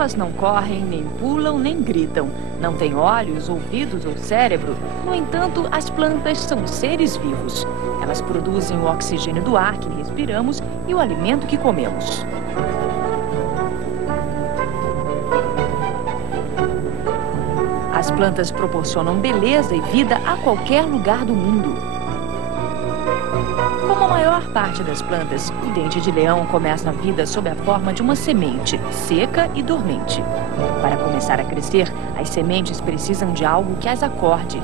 Elas não correm, nem pulam, nem gritam. Não têm olhos, ouvidos ou cérebro. No entanto, as plantas são seres vivos. Elas produzem o oxigênio do ar que respiramos e o alimento que comemos. As plantas proporcionam beleza e vida a qualquer lugar do mundo. Como a maior parte das plantas, o dente de leão começa a vida sob a forma de uma semente, seca e dormente. Para começar a crescer, as sementes precisam de algo que as acorde.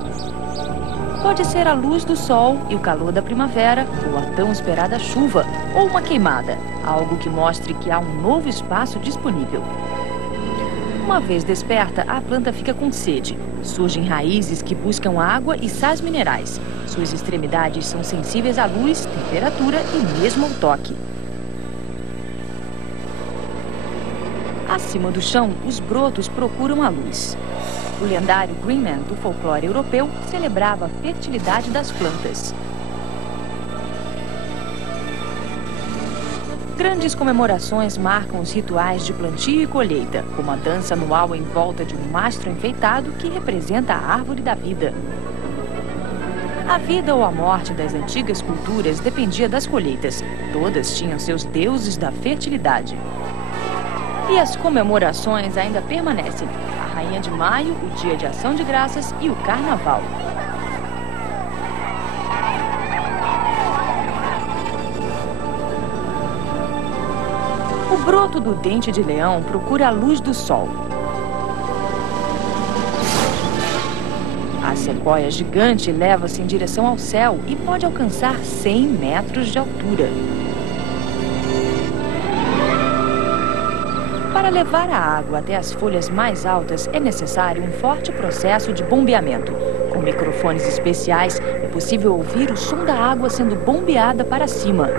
Pode ser a luz do sol e o calor da primavera, ou a tão esperada chuva, ou uma queimada, algo que mostre que há um novo espaço disponível. Uma vez desperta, a planta fica com sede. Surgem raízes que buscam água e sais minerais. Suas extremidades são sensíveis à luz, temperatura e mesmo ao toque. Acima do chão, os brotos procuram a luz. O lendário Greenman do folclore europeu celebrava a fertilidade das plantas. Grandes comemorações marcam os rituais de plantio e colheita, como a dança anual em volta de um mastro enfeitado que representa a árvore da vida. A vida ou a morte das antigas culturas dependia das colheitas. Todas tinham seus deuses da fertilidade. E as comemorações ainda permanecem. A Rainha de Maio, o Dia de Ação de Graças e o Carnaval. O broto do dente de leão procura a luz do sol. A sequoia gigante leva-se em direção ao céu e pode alcançar 100 metros de altura. Para levar a água até as folhas mais altas, é necessário um forte processo de bombeamento. Com microfones especiais, é possível ouvir o som da água sendo bombeada para cima.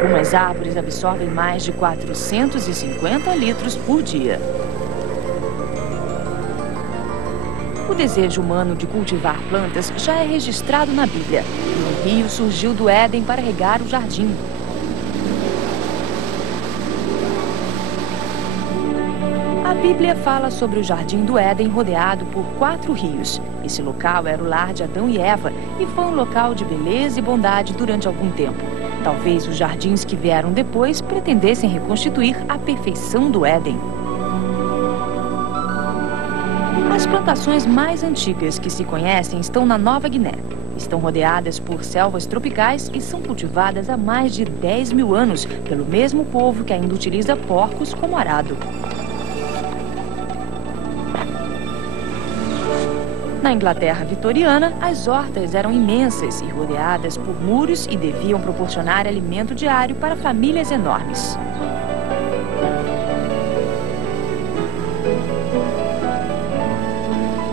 Algumas árvores absorvem mais de 450 litros por dia. O desejo humano de cultivar plantas já é registrado na Bíblia. Um rio surgiu do Éden para regar o jardim. A Bíblia fala sobre o jardim do Éden rodeado por 4 rios. Esse local era o lar de Adão e Eva e foi um local de beleza e bondade durante algum tempo. Talvez os jardins que vieram depois pretendessem reconstituir a perfeição do Éden. As plantações mais antigas que se conhecem estão na Nova Guiné. Estão rodeadas por selvas tropicais e são cultivadas há mais de 10 mil anos pelo mesmo povo que ainda utiliza porcos como arado. Na Inglaterra vitoriana, as hortas eram imensas e rodeadas por muros e deviam proporcionar alimento diário para famílias enormes.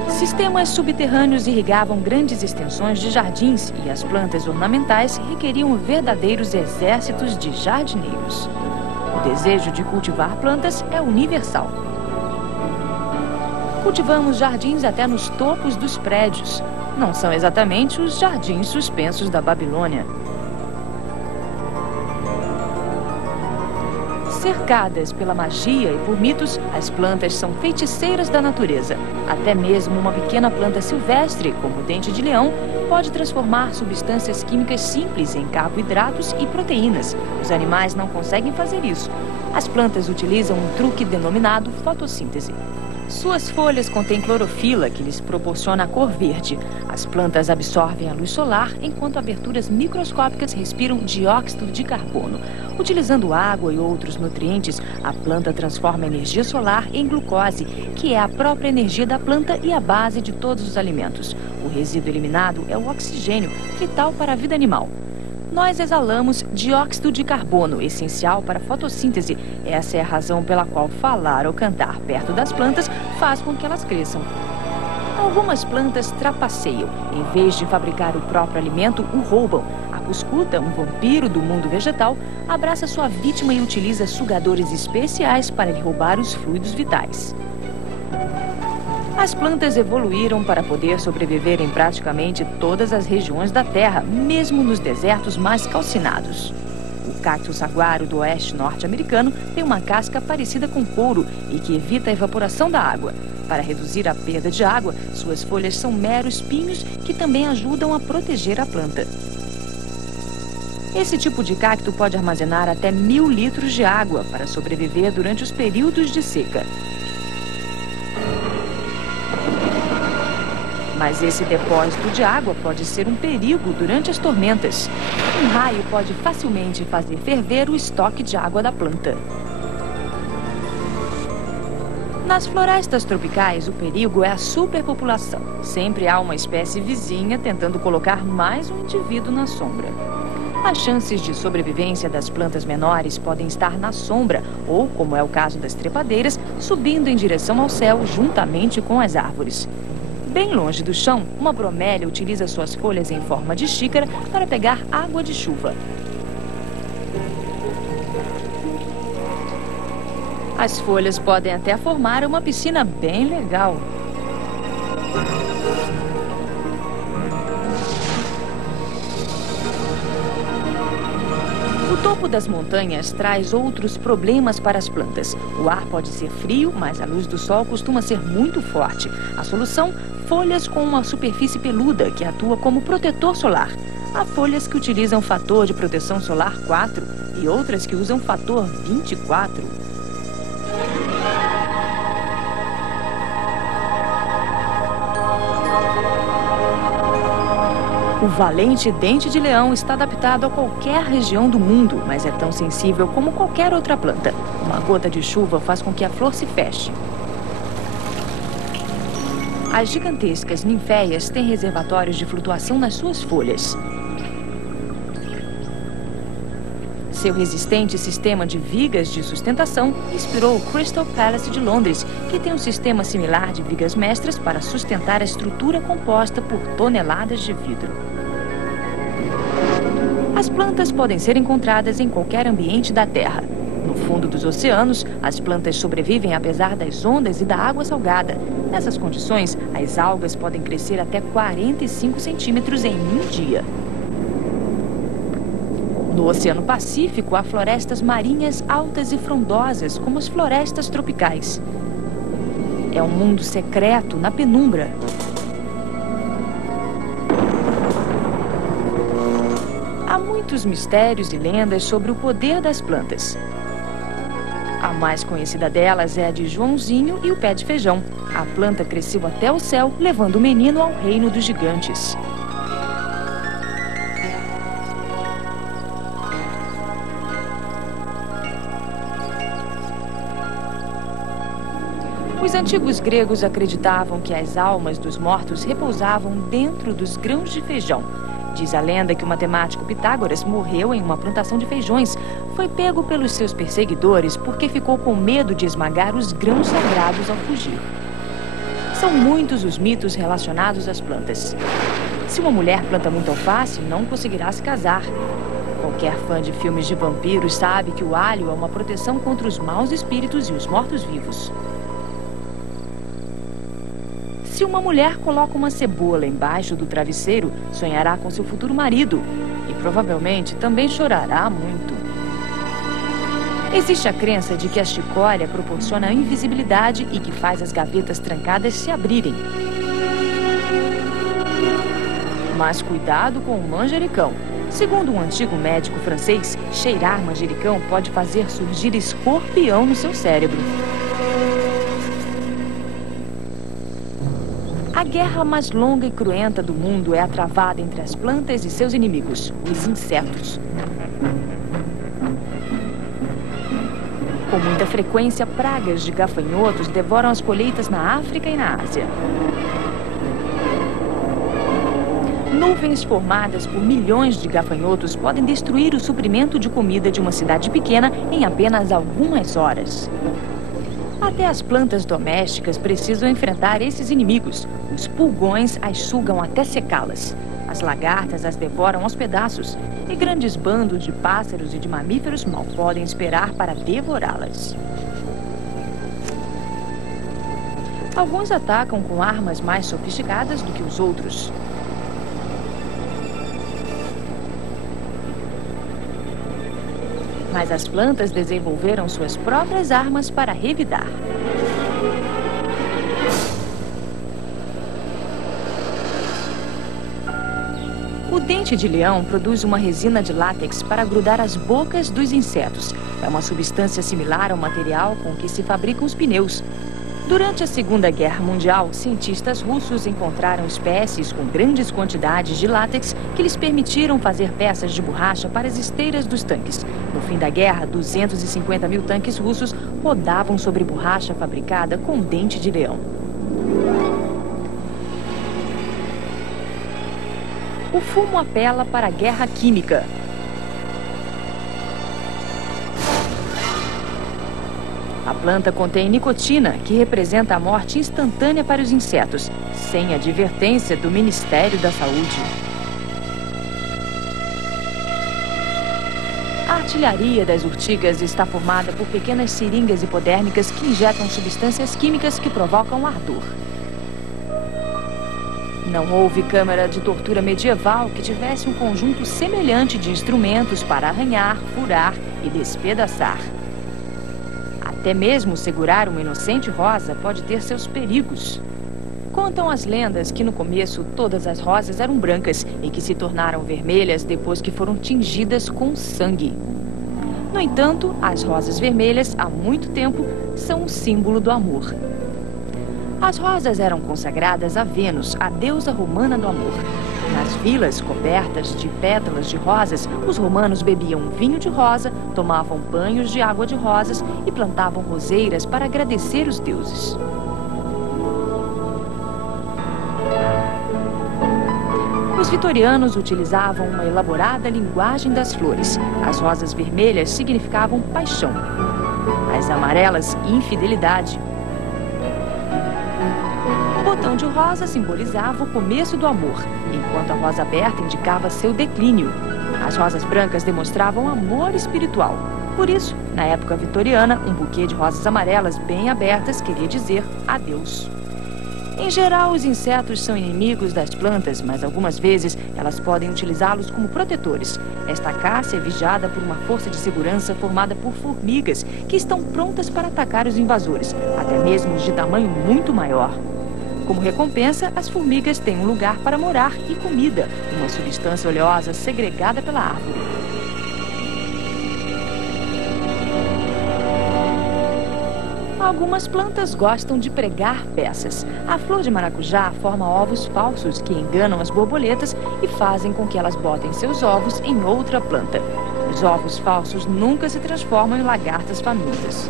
Sistemas subterrâneos irrigavam grandes extensões de jardins e as plantas ornamentais requeriam verdadeiros exércitos de jardineiros. O desejo de cultivar plantas é universal. Cultivamos jardins até nos topos dos prédios. Não são exatamente os jardins suspensos da Babilônia. Cercadas pela magia e por mitos, as plantas são feiticeiras da natureza. Até mesmo uma pequena planta silvestre, como o dente de leão, pode transformar substâncias químicas simples em carboidratos e proteínas. Os animais não conseguem fazer isso. As plantas utilizam um truque denominado fotossíntese. Suas folhas contêm clorofila, que lhes proporciona a cor verde. As plantas absorvem a luz solar, enquanto aberturas microscópicas respiram dióxido de carbono. Utilizando água e outros nutrientes, a planta transforma a energia solar em glucose, que é a própria energia da planta e a base de todos os alimentos. O resíduo eliminado é o oxigênio, vital para a vida animal. Nós exalamos dióxido de carbono, essencial para a fotossíntese. Essa é a razão pela qual falar ou cantar perto das plantas faz com que elas cresçam. Algumas plantas trapaceiam. Em vez de fabricar o próprio alimento, o roubam. A cuscuta, um vampiro do mundo vegetal, abraça sua vítima e utiliza sugadores especiais para lhe roubar os fluidos vitais. As plantas evoluíram para poder sobreviver em praticamente todas as regiões da Terra, mesmo nos desertos mais calcinados. O cacto saguaro do oeste norte-americano tem uma casca parecida com couro e que evita a evaporação da água. Para reduzir a perda de água, suas folhas são meros pinhos que também ajudam a proteger a planta. Esse tipo de cacto pode armazenar até 1000 litros de água para sobreviver durante os períodos de seca. Mas esse depósito de água pode ser um perigo durante as tormentas. Um raio pode facilmente fazer ferver o estoque de água da planta. Nas florestas tropicais, o perigo é a superpopulação. Sempre há uma espécie vizinha tentando colocar mais um indivíduo na sombra. As chances de sobrevivência das plantas menores podem estar na sombra ou, como é o caso das trepadeiras, subindo em direção ao céu juntamente com as árvores. Bem longe do chão, uma bromélia utiliza suas folhas em forma de xícara para pegar água de chuva. As folhas podem até formar uma piscina bem legal. O topo das montanhas traz outros problemas para as plantas. O ar pode ser frio, mas a luz do sol costuma ser muito forte. A solução? Folhas com uma superfície peluda que atua como protetor solar. Há folhas que utilizam fator de proteção solar 4 e outras que usam fator 24. O valente dente de leão está adaptado a qualquer região do mundo, mas é tão sensível como qualquer outra planta. Uma gota de chuva faz com que a flor se feche. As gigantescas ninféias têm reservatórios de flutuação nas suas folhas. Seu resistente sistema de vigas de sustentação inspirou o Crystal Palace de Londres, que tem um sistema similar de vigas mestras para sustentar a estrutura composta por toneladas de vidro. As plantas podem ser encontradas em qualquer ambiente da Terra. No fundo dos oceanos, as plantas sobrevivem apesar das ondas e da água salgada. Nessas condições, as algas podem crescer até 45 centímetros em um dia. No Oceano Pacífico, há florestas marinhas altas e frondosas, como as florestas tropicais. É um mundo secreto na penumbra. Há muitos mistérios e lendas sobre o poder das plantas. A mais conhecida delas é a de Joãozinho e o pé de feijão. A planta cresceu até o céu, levando o menino ao reino dos gigantes. Os antigos gregos acreditavam que as almas dos mortos repousavam dentro dos grãos de feijão. Diz a lenda que o matemático Pitágoras morreu em uma plantação de feijões. Foi pego pelos seus perseguidores porque ficou com medo de esmagar os grãos sagrados ao fugir. São muitos os mitos relacionados às plantas. Se uma mulher planta muito alface, não conseguirá se casar. Qualquer fã de filmes de vampiros sabe que o alho é uma proteção contra os maus espíritos e os mortos-vivos. Se uma mulher coloca uma cebola embaixo do travesseiro, sonhará com seu futuro marido e provavelmente também chorará muito. Existe a crença de que a chicória proporciona invisibilidade e que faz as gavetas trancadas se abrirem. Mas cuidado com o manjericão. Segundo um antigo médico francês, cheirar manjericão pode fazer surgir escorpião no seu cérebro. A guerra mais longa e cruenta do mundo é travada entre as plantas e seus inimigos, os insetos. Com muita frequência, pragas de gafanhotos devoram as colheitas na África e na Ásia. Nuvens formadas por milhões de gafanhotos podem destruir o suprimento de comida de uma cidade pequena em apenas algumas horas. Até as plantas domésticas precisam enfrentar esses inimigos. Os pulgões as sugam até secá-las. As lagartas as devoram aos pedaços. E grandes bandos de pássaros e de mamíferos mal podem esperar para devorá-las. Alguns atacam com armas mais sofisticadas do que os outros. Mas as plantas desenvolveram suas próprias armas para revidar. O dente de leão produz uma resina de látex para grudar as bocas dos insetos. É uma substância similar ao material com que se fabricam os pneus. Durante a Segunda Guerra Mundial, cientistas russos encontraram espécies com grandes quantidades de látex que lhes permitiram fazer peças de borracha para as esteiras dos tanques. No fim da guerra, 250 mil tanques russos rodavam sobre borracha fabricada com dente de leão. O fumo apela para a guerra química. A planta contém nicotina, que representa a morte instantânea para os insetos, sem advertência do Ministério da Saúde. A artilharia das urtigas está formada por pequenas seringas hipodérmicas que injetam substâncias químicas que provocam ardor. Não houve câmara de tortura medieval que tivesse um conjunto semelhante de instrumentos para arranhar, furar e despedaçar. Até mesmo segurar uma inocente rosa pode ter seus perigos. Contam as lendas que no começo todas as rosas eram brancas e que se tornaram vermelhas depois que foram tingidas com sangue. No entanto, as rosas vermelhas, há muito tempo, são um símbolo do amor. As rosas eram consagradas a Vênus, a deusa romana do amor. Nas vilas cobertas de pétalas de rosas, os romanos bebiam vinho de rosa, tomavam banhos de água de rosas e plantavam roseiras para agradecer os deuses. Os vitorianos utilizavam uma elaborada linguagem das flores. As rosas vermelhas significavam paixão, as amarelas, infidelidade. O botão de rosa simbolizava o começo do amor, enquanto a rosa aberta indicava seu declínio. As rosas brancas demonstravam amor espiritual. Por isso, na época vitoriana, um buquê de rosas amarelas bem abertas queria dizer adeus. Em geral, os insetos são inimigos das plantas, mas algumas vezes elas podem utilizá-los como protetores. Esta caça é vigiada por uma força de segurança formada por formigas, que estão prontas para atacar os invasores, até mesmo os de tamanho muito maior. Como recompensa, as formigas têm um lugar para morar e comida, uma substância oleosa segregada pela árvore. Algumas plantas gostam de pregar peças. A flor de maracujá forma ovos falsos que enganam as borboletas e fazem com que elas botem seus ovos em outra planta. Os ovos falsos nunca se transformam em lagartas famintas.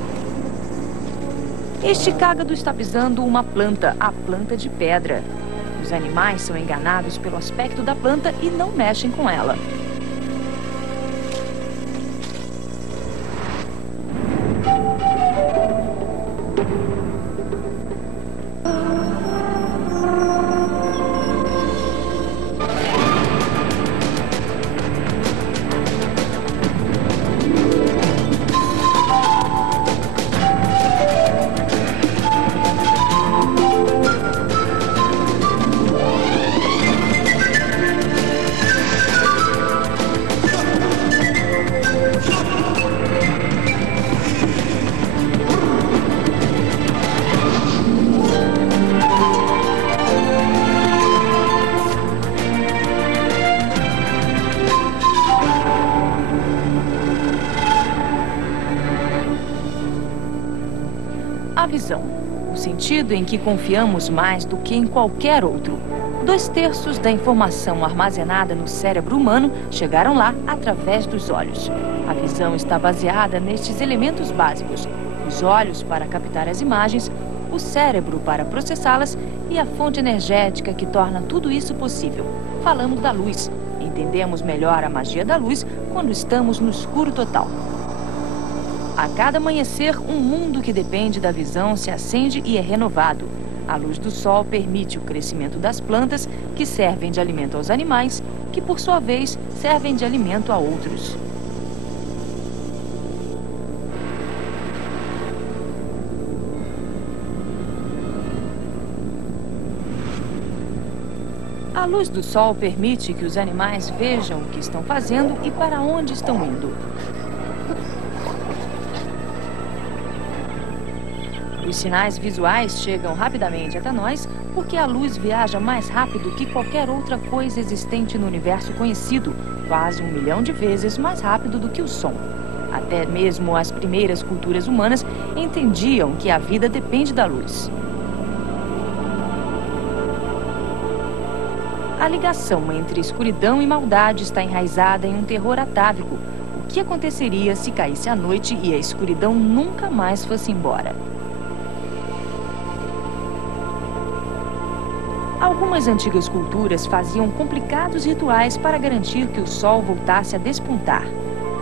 Este cágado está pisando uma planta, a planta de pedra. Os animais são enganados pelo aspecto da planta e não mexem com ela. A visão, o sentido em que confiamos mais do que em qualquer outro. 2/3 da informação armazenada no cérebro humano chegaram lá através dos olhos. A visão está baseada nestes elementos básicos: os olhos para captar as imagens, o cérebro para processá-las e a fonte energética que torna tudo isso possível. Falamos da luz. Entendemos melhor a magia da luz quando estamos no escuro total. A cada amanhecer, um mundo que depende da visão se acende e é renovado. A luz do sol permite o crescimento das plantas, que servem de alimento aos animais, que por sua vez servem de alimento a outros. A luz do sol permite que os animais vejam o que estão fazendo e para onde estão indo. Os sinais visuais chegam rapidamente até nós porque a luz viaja mais rápido que qualquer outra coisa existente no universo conhecido, quase 1 milhão de vezes mais rápido do que o som. Até mesmo as primeiras culturas humanas entendiam que a vida depende da luz. A ligação entre escuridão e maldade está enraizada em um terror atávico. O que aconteceria se caísse a noite e a escuridão nunca mais fosse embora? Algumas antigas culturas faziam complicados rituais para garantir que o sol voltasse a despontar.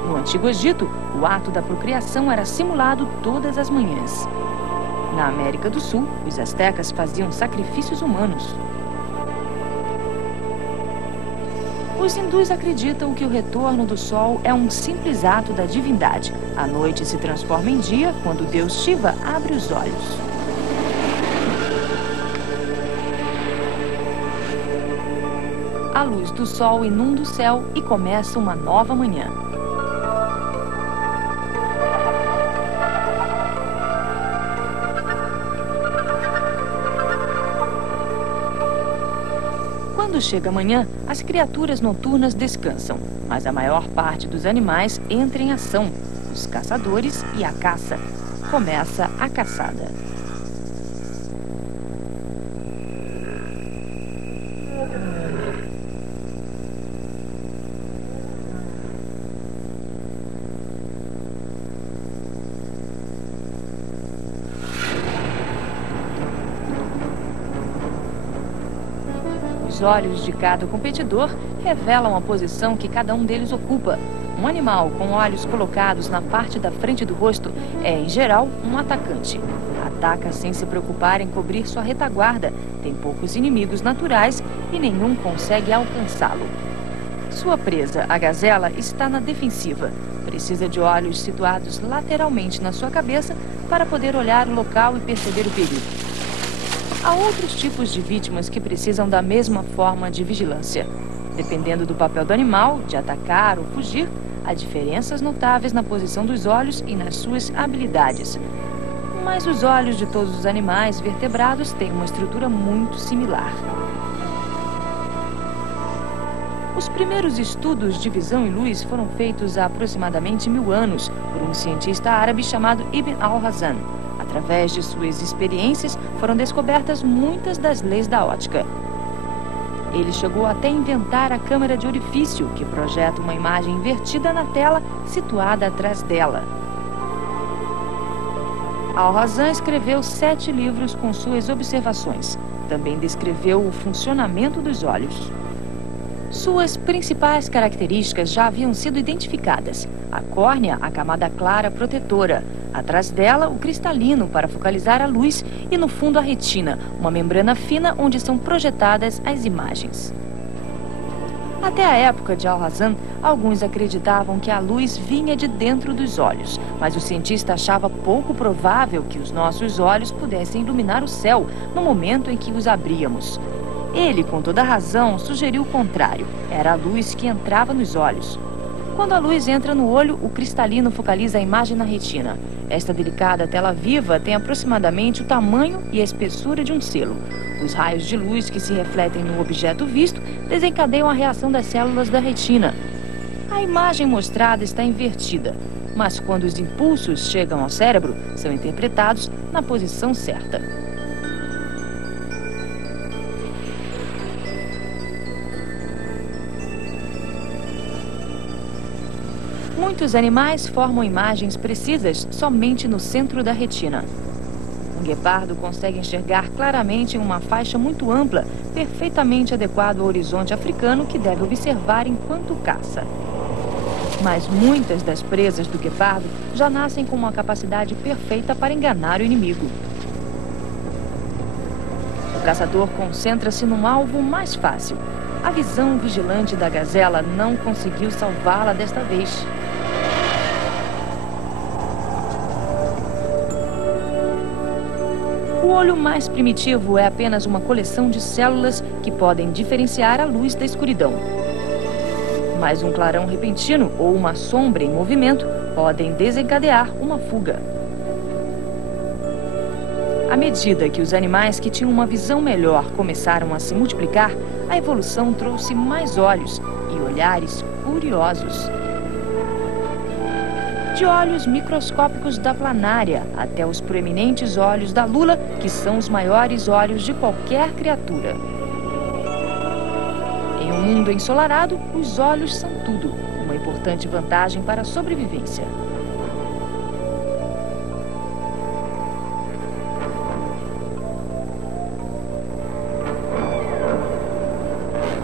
No Antigo Egito, o ato da procriação era simulado todas as manhãs. Na América do Sul, os astecas faziam sacrifícios humanos. Os hindus acreditam que o retorno do sol é um simples ato da divindade. A noite se transforma em dia quando Deus Shiva abre os olhos. A luz do sol inunda o céu e começa uma nova manhã. Quando chega a manhã, as criaturas noturnas descansam, mas a maior parte dos animais entra em ação, os caçadores e a caça. Começa a caçada. Os olhos de cada competidor revelam a posição que cada um deles ocupa. Um animal com olhos colocados na parte da frente do rosto é, em geral, um atacante. Ataca sem se preocupar em cobrir sua retaguarda, tem poucos inimigos naturais e nenhum consegue alcançá-lo. Sua presa, a gazela, está na defensiva. Precisa de olhos situados lateralmente na sua cabeça para poder olhar o local e perceber o perigo. Há outros tipos de vítimas que precisam da mesma forma de vigilância. Dependendo do papel do animal, de atacar ou fugir, há diferenças notáveis na posição dos olhos e nas suas habilidades. Mas os olhos de todos os animais vertebrados têm uma estrutura muito similar. Os primeiros estudos de visão e luz foram feitos há aproximadamente 1000 anos por um cientista árabe chamado Ibn al-Hazan. Através de suas experiências, foram descobertas muitas das leis da ótica. Ele chegou até a inventar a câmera de orifício, que projeta uma imagem invertida na tela, situada atrás dela. Al-Hazan escreveu 7 livros com suas observações. Também descreveu o funcionamento dos olhos. Suas principais características já haviam sido identificadas. A córnea, a camada clara protetora. Atrás dela, o cristalino para focalizar a luz e, no fundo, a retina, uma membrana fina onde são projetadas as imagens. Até a época de Al-Hazan, alguns acreditavam que a luz vinha de dentro dos olhos, mas o cientista achava pouco provável que os nossos olhos pudessem iluminar o céu no momento em que os abríamos. Ele, com toda razão, sugeriu o contrário. Era a luz que entrava nos olhos. Quando a luz entra no olho, o cristalino focaliza a imagem na retina. Esta delicada tela viva tem aproximadamente o tamanho e a espessura de um selo. Os raios de luz que se refletem no objeto visto desencadeiam a reação das células da retina. A imagem mostrada está invertida, mas quando os impulsos chegam ao cérebro, são interpretados na posição certa. Muitos animais formam imagens precisas somente no centro da retina. Um guepardo consegue enxergar claramente em uma faixa muito ampla, perfeitamente adequado ao horizonte africano que deve observar enquanto caça. Mas muitas das presas do guepardo já nascem com uma capacidade perfeita para enganar o inimigo. O caçador concentra-se num alvo mais fácil. A visão vigilante da gazela não conseguiu salvá-la desta vez. O olho mais primitivo é apenas uma coleção de células que podem diferenciar a luz da escuridão. Mas um clarão repentino ou uma sombra em movimento podem desencadear uma fuga. À medida que os animais que tinham uma visão melhor começaram a se multiplicar, a evolução trouxe mais olhos e olhares curiosos. De olhos microscópicos da planária até os proeminentes olhos da lula, que são os maiores olhos de qualquer criatura. Em um mundo ensolarado, os olhos são tudo, uma importante vantagem para a sobrevivência.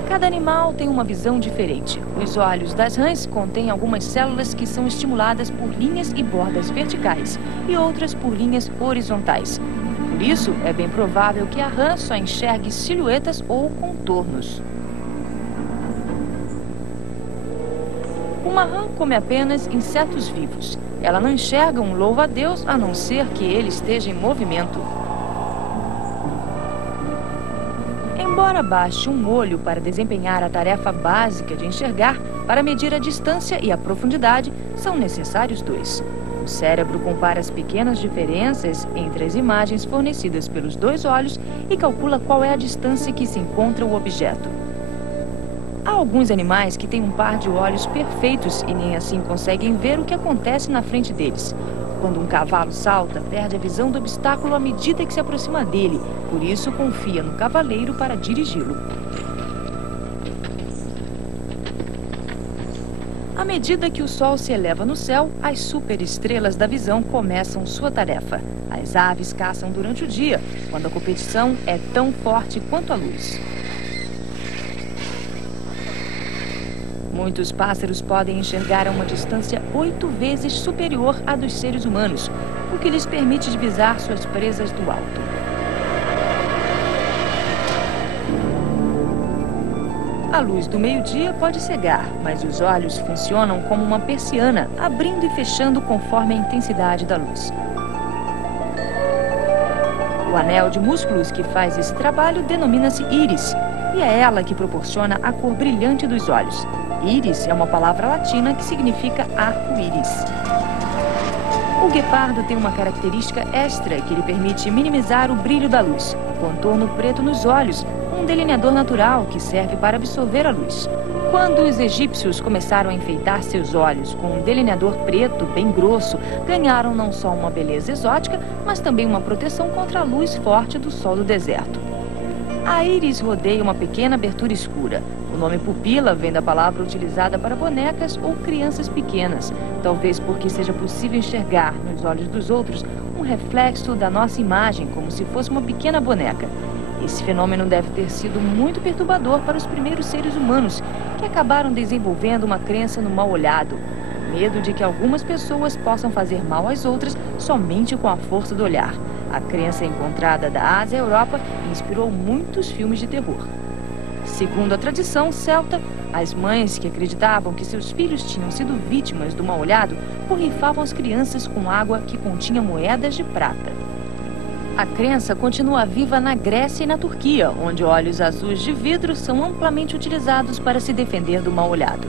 Cada animal tem uma visão diferente. Os olhos das rãs contêm algumas células que são estimuladas por linhas e bordas verticais e outras por linhas horizontais. Por isso, é bem provável que a rã só enxergue silhuetas ou contornos. Uma rã come apenas insetos vivos. Ela não enxerga um louva-a-Deus a não ser que ele esteja em movimento. Embora baste um olho para desempenhar a tarefa básica de enxergar, para medir a distância e a profundidade, são necessários dois. O cérebro compara as pequenas diferenças entre as imagens fornecidas pelos dois olhos e calcula qual é a distância que se encontra o objeto. Há alguns animais que têm um par de olhos perfeitos e nem assim conseguem ver o que acontece na frente deles. Quando um cavalo salta, perde a visão do obstáculo à medida que se aproxima dele, por isso confia no cavaleiro para dirigi-lo. À medida que o sol se eleva no céu, as superestrelas da visão começam sua tarefa. As aves caçam durante o dia, quando a competição é tão forte quanto a luz. Muitos pássaros podem enxergar a uma distância 8 vezes superior à dos seres humanos, o que lhes permite divisar suas presas do alto. A luz do meio-dia pode cegar, mas os olhos funcionam como uma persiana, abrindo e fechando conforme a intensidade da luz. O anel de músculos que faz esse trabalho denomina-se íris, e é ela que proporciona a cor brilhante dos olhos. Íris é uma palavra latina que significa arco-íris. O guepardo tem uma característica extra que lhe permite minimizar o brilho da luz, o contorno preto nos olhos, um delineador natural que serve para absorver a luz. Quando os egípcios começaram a enfeitar seus olhos com um delineador preto bem grosso, ganharam não só uma beleza exótica, mas também uma proteção contra a luz forte do sol do deserto. A íris rodeia uma pequena abertura escura. O nome pupila vem da palavra utilizada para bonecas ou crianças pequenas, talvez porque seja possível enxergar nos olhos dos outros um reflexo da nossa imagem, como se fosse uma pequena boneca. Esse fenômeno deve ter sido muito perturbador para os primeiros seres humanos, que acabaram desenvolvendo uma crença no mal-olhado, medo de que algumas pessoas possam fazer mal às outras somente com a força do olhar. A crença encontrada da Ásia à Europa inspirou muitos filmes de terror. Segundo a tradição celta, as mães que acreditavam que seus filhos tinham sido vítimas do mal-olhado borrifavam as crianças com água que continha moedas de prata. A crença continua viva na Grécia e na Turquia, onde olhos azuis de vidro são amplamente utilizados para se defender do mal-olhado.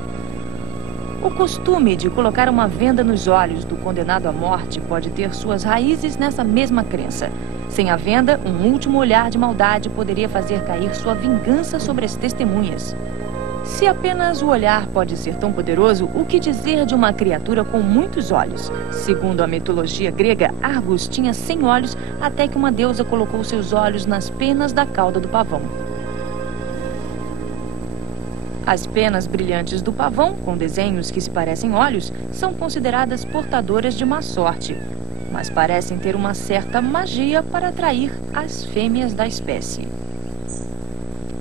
O costume de colocar uma venda nos olhos do condenado à morte pode ter suas raízes nessa mesma crença. Sem a venda, um último olhar de maldade poderia fazer cair sua vingança sobre as testemunhas. Se apenas o olhar pode ser tão poderoso, o que dizer de uma criatura com muitos olhos? Segundo a mitologia grega, Argus tinha 100 olhos até que uma deusa colocou seus olhos nas penas da cauda do pavão. As penas brilhantes do pavão, com desenhos que se parecem olhos, são consideradas portadoras de má sorte, mas parecem ter uma certa magia para atrair as fêmeas da espécie.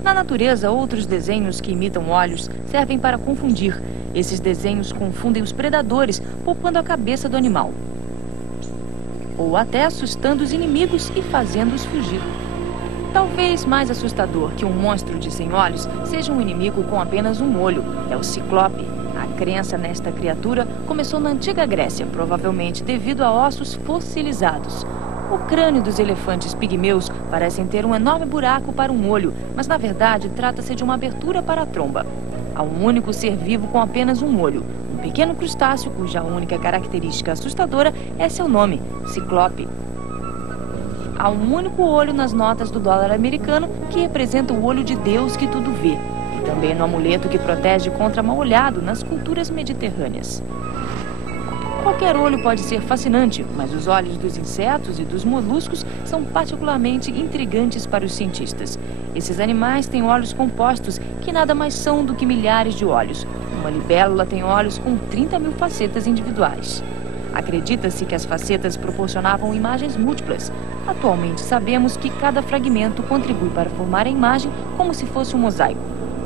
Na natureza, outros desenhos que imitam olhos servem para confundir. Esses desenhos confundem os predadores, poupando a cabeça do animal, ou até assustando os inimigos e fazendo-os fugir. Talvez mais assustador que um monstro de 100 olhos seja um inimigo com apenas um olho. É o ciclope. A crença nesta criatura começou na antiga Grécia, provavelmente devido a ossos fossilizados. O crânio dos elefantes pigmeus parecem ter um enorme buraco para um olho, mas na verdade trata-se de uma abertura para a tromba. Há um único ser vivo com apenas um olho, um pequeno crustáceo cuja única característica assustadora é seu nome, ciclope. há um único olho nas notas do dólar americano que representa o olho de Deus que tudo vê. E também no amuleto que protege contra mal-olhado nas culturas mediterrâneas. Qualquer olho pode ser fascinante, mas os olhos dos insetos e dos moluscos são particularmente intrigantes para os cientistas. Esses animais têm olhos compostos que nada mais são do que milhares de olhos. Uma libélula tem olhos com 30 mil facetas individuais. Acredita-se que as facetas proporcionavam imagens múltiplas. Atualmente sabemos que cada fragmento contribui para formar a imagem como se fosse um mosaico.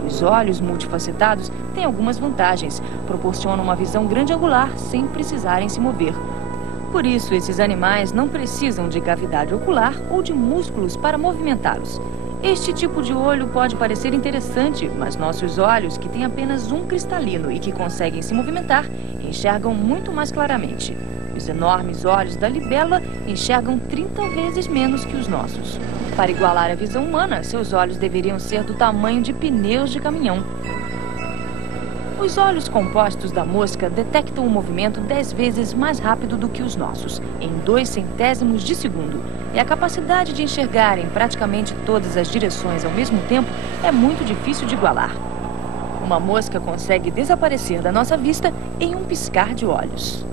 Os olhos multifacetados têm algumas vantagens, proporcionam uma visão grande angular sem precisarem se mover. Por isso, esses animais não precisam de cavidade ocular ou de músculos para movimentá-los. Este tipo de olho pode parecer interessante, mas nossos olhos, que têm apenas um cristalino e que conseguem se movimentar, enxergam muito mais claramente. Os enormes olhos da libélula enxergam 30 vezes menos que os nossos. Para igualar a visão humana, seus olhos deveriam ser do tamanho de pneus de caminhão. Os olhos compostos da mosca detectam o movimento 10 vezes mais rápido do que os nossos, em 0,02 de segundo. E a capacidade de enxergar em praticamente todas as direções ao mesmo tempo é muito difícil de igualar. Uma mosca consegue desaparecer da nossa vista em um piscar de olhos.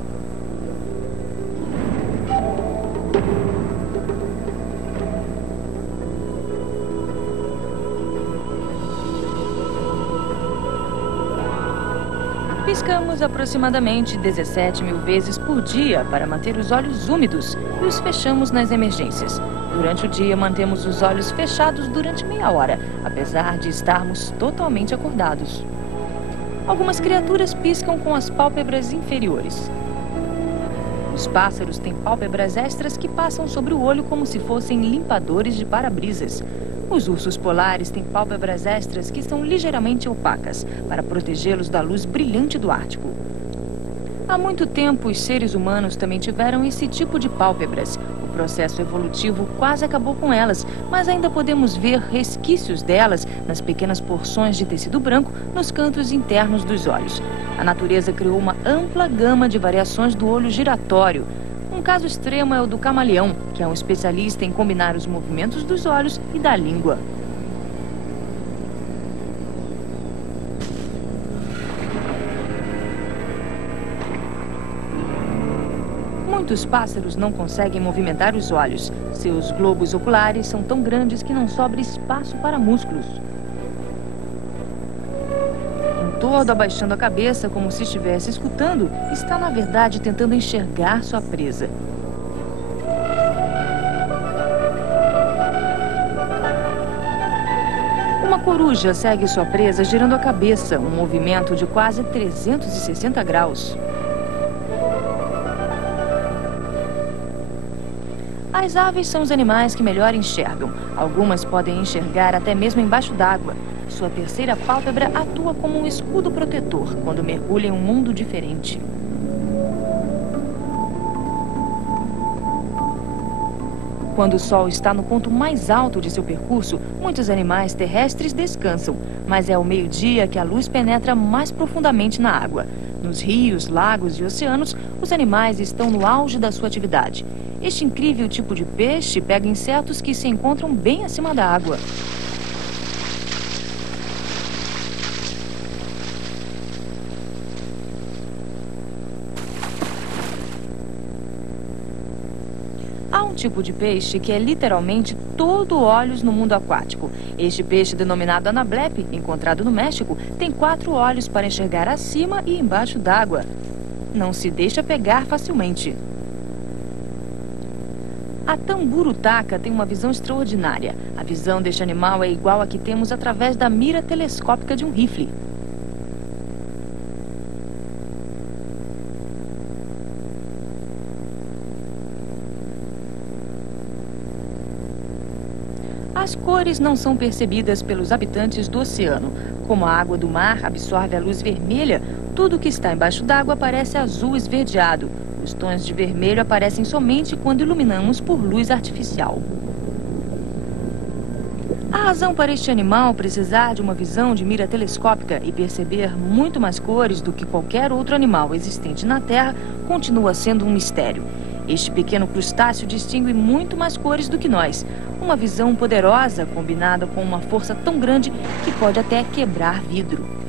Piscamos aproximadamente 17 mil vezes por dia para manter os olhos úmidos e os fechamos nas emergências. Durante o dia, mantemos os olhos fechados durante meia hora, apesar de estarmos totalmente acordados. Algumas criaturas piscam com as pálpebras inferiores. Os pássaros têm pálpebras extras que passam sobre o olho como se fossem limpadores de para-brisas. Os ursos polares têm pálpebras extras que são ligeiramente opacas, para protegê-los da luz brilhante do Ártico. Há muito tempo, os seres humanos também tiveram esse tipo de pálpebras. O processo evolutivo quase acabou com elas, mas ainda podemos ver resquícios delas nas pequenas porções de tecido branco nos cantos internos dos olhos. A natureza criou uma ampla gama de variações do olho giratório. Um caso extremo é o do camaleão, que é um especialista em combinar os movimentos dos olhos e da língua. Muitos pássaros não conseguem movimentar os olhos. Seus globos oculares são tão grandes que não sobra espaço para músculos. Todo abaixando a cabeça como se estivesse escutando, está na verdade tentando enxergar sua presa. Uma coruja segue sua presa girando a cabeça, um movimento de quase 360 graus. As aves são os animais que melhor enxergam. Algumas podem enxergar até mesmo embaixo d'água. Sua terceira pálpebra atua como um escudo protetor quando mergulha em um mundo diferente. Quando o sol está no ponto mais alto de seu percurso, muitos animais terrestres descansam, mas é ao meio-dia que a luz penetra mais profundamente na água. Nos rios, lagos e oceanos, os animais estão no auge da sua atividade. Este incrível tipo de peixe pega insetos que se encontram bem acima da água. Há um tipo de peixe que é literalmente todo olhos no mundo aquático. Este peixe, denominado anablepe, encontrado no México, tem 4 olhos para enxergar acima e embaixo d'água. Não se deixa pegar facilmente. A tamburutaca tem uma visão extraordinária. A visão deste animal é igual à que temos através da mira telescópica de um rifle. As cores não são percebidas pelos habitantes do oceano. Como a água do mar absorve a luz vermelha, tudo que está embaixo d'água parece azul esverdeado. Os tons de vermelho aparecem somente quando iluminamos por luz artificial. A razão para este animal precisar de uma visão de mira telescópica e perceber muito mais cores do que qualquer outro animal existente na Terra continua sendo um mistério. Este pequeno crustáceo distingue muito mais cores do que nós. Uma visão poderosa combinada com uma força tão grande que pode até quebrar vidro.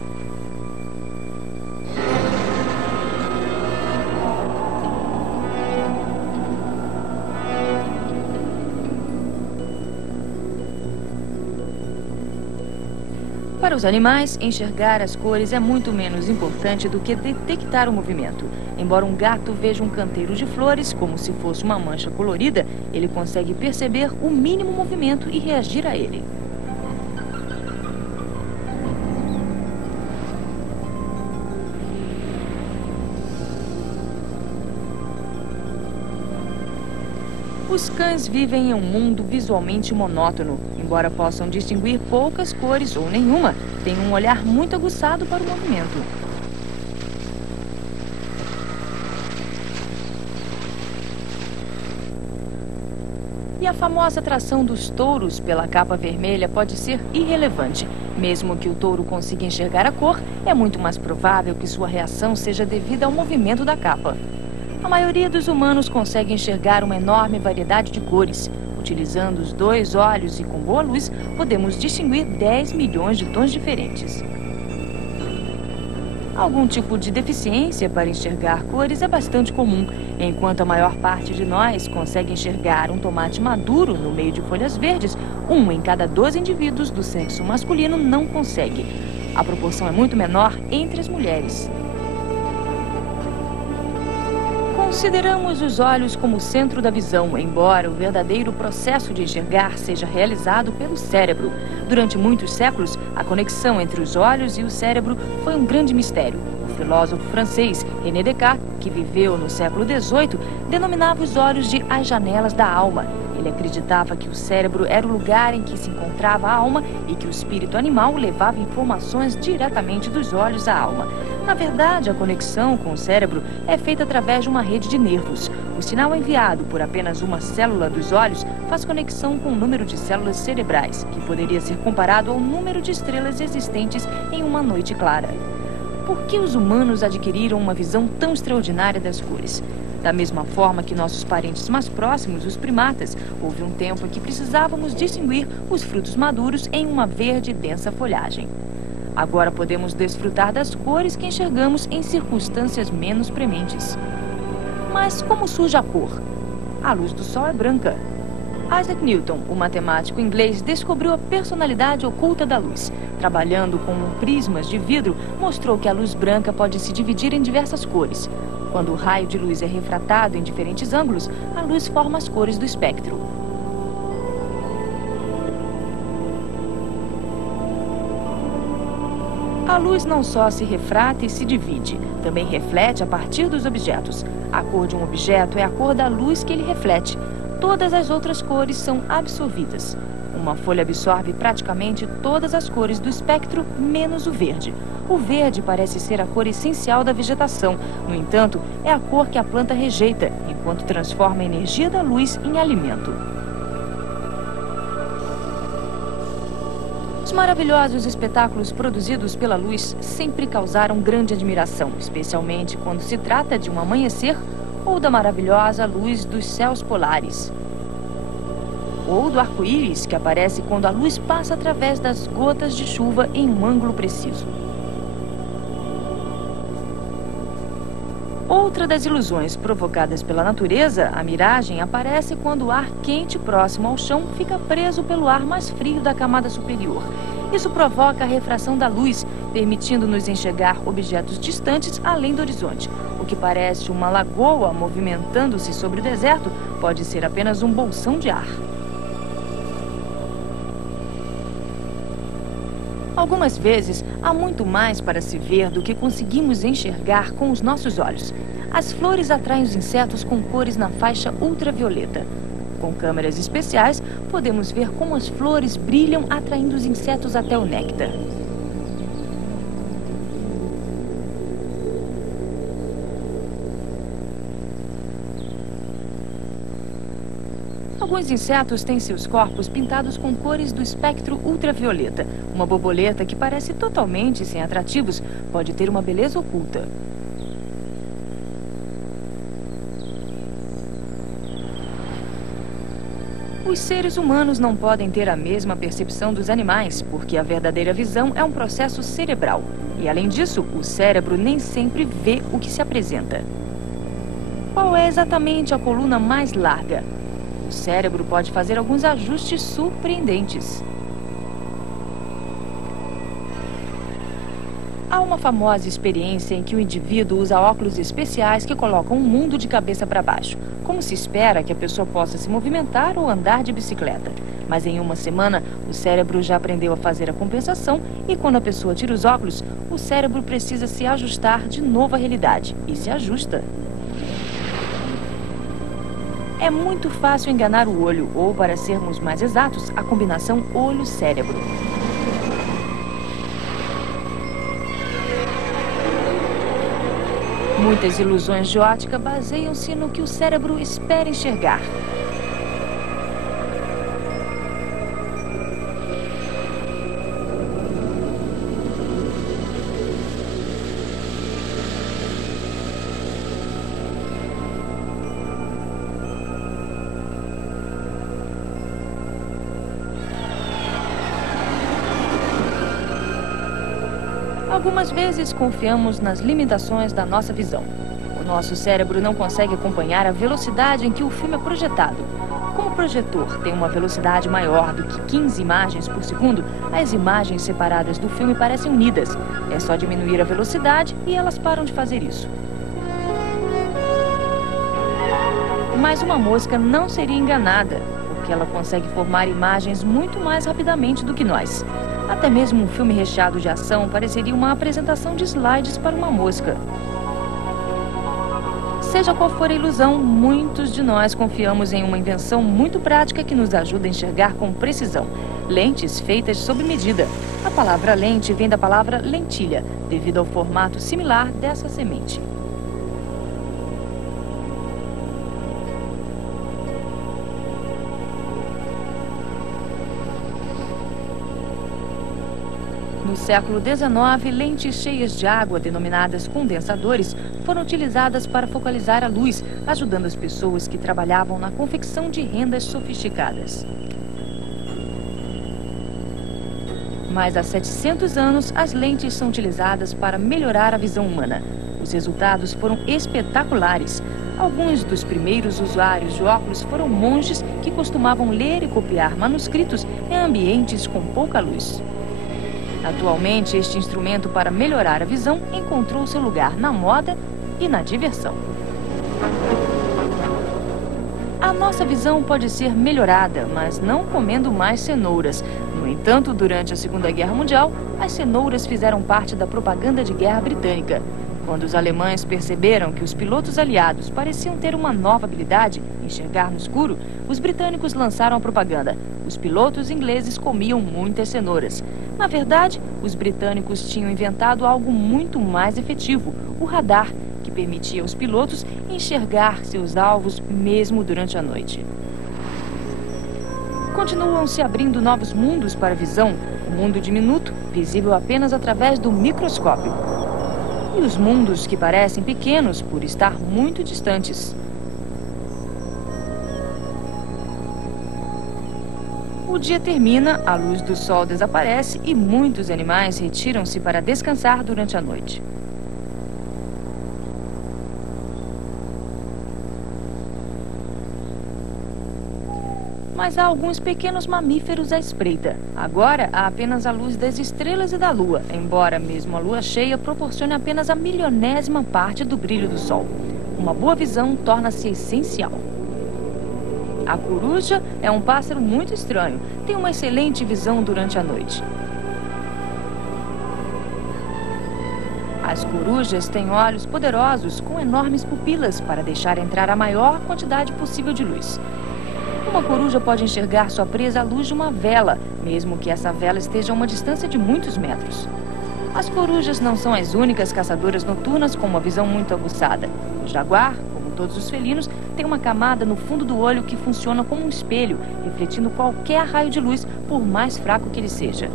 Para os animais, enxergar as cores é muito menos importante do que detectar o movimento. Embora um gato veja um canteiro de flores como se fosse uma mancha colorida, ele consegue perceber o mínimo movimento e reagir a ele. Os cães vivem em um mundo visualmente monótono. Embora possam distinguir poucas cores ou nenhuma, têm um olhar muito aguçado para o movimento. E a famosa atração dos touros pela capa vermelha pode ser irrelevante. Mesmo que o touro consiga enxergar a cor, é muito mais provável que sua reação seja devida ao movimento da capa. A maioria dos humanos consegue enxergar uma enorme variedade de cores. Utilizando os 2 olhos e com boa luz, podemos distinguir 10 milhões de tons diferentes. Algum tipo de deficiência para enxergar cores é bastante comum. Enquanto a maior parte de nós consegue enxergar um tomate maduro no meio de folhas verdes, 1 em cada 12 indivíduos do sexo masculino não consegue. A proporção é muito menor entre as mulheres. Consideramos os olhos como o centro da visão, embora o verdadeiro processo de enxergar seja realizado pelo cérebro. Durante muitos séculos, a conexão entre os olhos e o cérebro foi um grande mistério. O filósofo francês René Descartes, que viveu no século XVIII, denominava os olhos de as janelas da alma. Ele acreditava que o cérebro era o lugar em que se encontrava a alma e que o espírito animal levava informações diretamente dos olhos à alma. Na verdade, a conexão com o cérebro é feita através de uma rede de nervos. O sinal enviado por apenas uma célula dos olhos faz conexão com o número de células cerebrais, que poderia ser comparado ao número de estrelas existentes em uma noite clara. Por que os humanos adquiriram uma visão tão extraordinária das cores? Da mesma forma que nossos parentes mais próximos, os primatas, houve um tempo em que precisávamos distinguir os frutos maduros em uma verde e densa folhagem. Agora podemos desfrutar das cores que enxergamos em circunstâncias menos prementes. Mas como surge a cor? A luz do sol é branca. Isaac Newton, o matemático inglês, descobriu a personalidade oculta da luz. Trabalhando com prismas de vidro, mostrou que a luz branca pode se dividir em diversas cores. Quando o raio de luz é refratado em diferentes ângulos, a luz forma as cores do espectro. A luz não só se refrata e se divide, também reflete a partir dos objetos. A cor de um objeto é a cor da luz que ele reflete. Todas as outras cores são absorvidas. Uma folha absorve praticamente todas as cores do espectro, menos o verde. O verde parece ser a cor essencial da vegetação. No entanto, é a cor que a planta rejeita, enquanto transforma a energia da luz em alimento. Os maravilhosos espetáculos produzidos pela luz sempre causaram grande admiração, especialmente quando se trata de um amanhecer ou da maravilhosa luz dos céus polares. Ou do arco-íris, que aparece quando a luz passa através das gotas de chuva em um ângulo preciso. Outra das ilusões provocadas pela natureza, a miragem, aparece quando o ar quente próximo ao chão fica preso pelo ar mais frio da camada superior. Isso provoca a refração da luz, permitindo-nos enxergar objetos distantes além do horizonte. O que parece uma lagoa movimentando-se sobre o deserto pode ser apenas um bolsão de ar. Algumas vezes, há muito mais para se ver do que conseguimos enxergar com os nossos olhos. As flores atraem os insetos com cores na faixa ultravioleta. Com câmeras especiais, podemos ver como as flores brilham, atraindo os insetos até o néctar. Alguns insetos têm seus corpos pintados com cores do espectro ultravioleta. Uma borboleta que parece totalmente sem atrativos pode ter uma beleza oculta. Os seres humanos não podem ter a mesma percepção dos animais, porque a verdadeira visão é um processo cerebral. E, além disso, o cérebro nem sempre vê o que se apresenta. Qual é exatamente a coluna mais larga? O cérebro pode fazer alguns ajustes surpreendentes. Há uma famosa experiência em que o indivíduo usa óculos especiais que colocam o mundo de cabeça para baixo, como se espera que a pessoa possa se movimentar ou andar de bicicleta. Mas em uma semana, o cérebro já aprendeu a fazer a compensação e quando a pessoa tira os óculos, o cérebro precisa se ajustar de novo à realidade e se ajusta. É muito fácil enganar o olho, ou, para sermos mais exatos, a combinação olho-cérebro. Muitas ilusões de ótica baseiam-se no que o cérebro espera enxergar. Algumas vezes confiamos nas limitações da nossa visão. O nosso cérebro não consegue acompanhar a velocidade em que o filme é projetado. Como o projetor tem uma velocidade maior do que 15 imagens por segundo, as imagens separadas do filme parecem unidas. É só diminuir a velocidade e elas param de fazer isso. Mas uma mosca não seria enganada, porque ela consegue formar imagens muito mais rapidamente do que nós. Até mesmo um filme recheado de ação pareceria uma apresentação de slides para uma mosca. Seja qual for a ilusão, muitos de nós confiamos em uma invenção muito prática que nos ajuda a enxergar com precisão. Lentes feitas sob medida. A palavra lente vem da palavra lentilha, devido ao formato similar dessa semente. No século XIX, lentes cheias de água, denominadas condensadores, foram utilizadas para focalizar a luz, ajudando as pessoas que trabalhavam na confecção de rendas sofisticadas. Mas há 700 anos, as lentes são utilizadas para melhorar a visão humana. Os resultados foram espetaculares. Alguns dos primeiros usuários de óculos foram monges que costumavam ler e copiar manuscritos em ambientes com pouca luz. Atualmente, este instrumento para melhorar a visão encontrou seu lugar na moda e na diversão. A nossa visão pode ser melhorada, mas não comendo mais cenouras. No entanto, durante a Segunda Guerra Mundial, as cenouras fizeram parte da propaganda de guerra britânica. Quando os alemães perceberam que os pilotos aliados pareciam ter uma nova habilidade, enxergar no escuro, os britânicos lançaram a propaganda. Os pilotos ingleses comiam muitas cenouras. Na verdade, os britânicos tinham inventado algo muito mais efetivo, o radar, que permitia aos pilotos enxergar seus alvos mesmo durante a noite. Continuam se abrindo novos mundos para a visão, o mundo diminuto, visível apenas através do microscópio. E os mundos que parecem pequenos por estar muito distantes. O dia termina, a luz do sol desaparece e muitos animais retiram-se para descansar durante a noite. Mas há alguns pequenos mamíferos à espreita. Agora há apenas a luz das estrelas e da lua, embora mesmo a lua cheia proporcione apenas a milionésima parte do brilho do sol. Uma boa visão torna-se essencial. A coruja é um pássaro muito estranho. Tem uma excelente visão durante a noite. As corujas têm olhos poderosos com enormes pupilas para deixar entrar a maior quantidade possível de luz. Uma coruja pode enxergar sua presa à luz de uma vela, mesmo que essa vela esteja a uma distância de muitos metros. As corujas não são as únicas caçadoras noturnas com uma visão muito aguçada. O jaguar, como todos os felinos, tem uma camada no fundo do olho que funciona como um espelho, refletindo qualquer raio de luz, por mais fraco que ele seja.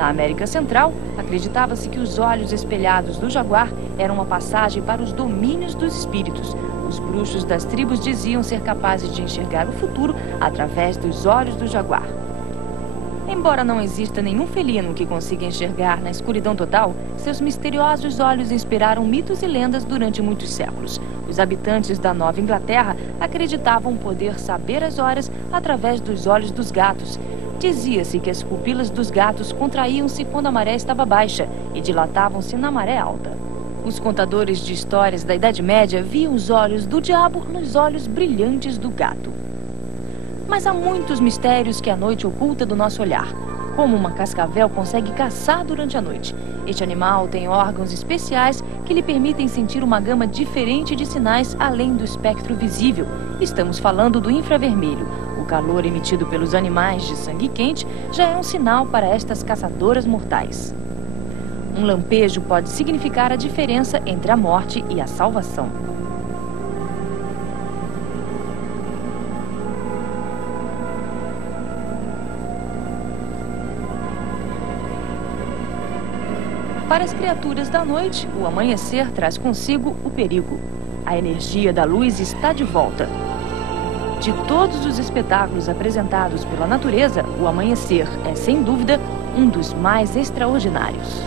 Na América Central, acreditava-se que os olhos espelhados do jaguar eram uma passagem para os domínios dos espíritos. Os bruxos das tribos diziam ser capazes de enxergar o futuro através dos olhos do jaguar. Embora não exista nenhum felino que consiga enxergar na escuridão total, seus misteriosos olhos inspiraram mitos e lendas durante muitos séculos. Os habitantes da Nova Inglaterra acreditavam poder saber as horas através dos olhos dos gatos. Dizia-se que as pupilas dos gatos contraíam-se quando a maré estava baixa e dilatavam-se na maré alta. Os contadores de histórias da Idade Média viam os olhos do diabo nos olhos brilhantes do gato. Mas há muitos mistérios que a noite oculta do nosso olhar. Como uma cascavel consegue caçar durante a noite? Este animal tem órgãos especiais que lhe permitem sentir uma gama diferente de sinais além do espectro visível. Estamos falando do infravermelho. O calor emitido pelos animais de sangue quente já é um sinal para estas caçadoras mortais. Um lampejo pode significar a diferença entre a morte e a salvação. Para as criaturas da noite, o amanhecer traz consigo o perigo. A energia da luz está de volta. De todos os espetáculos apresentados pela natureza, o amanhecer é, sem dúvida, um dos mais extraordinários.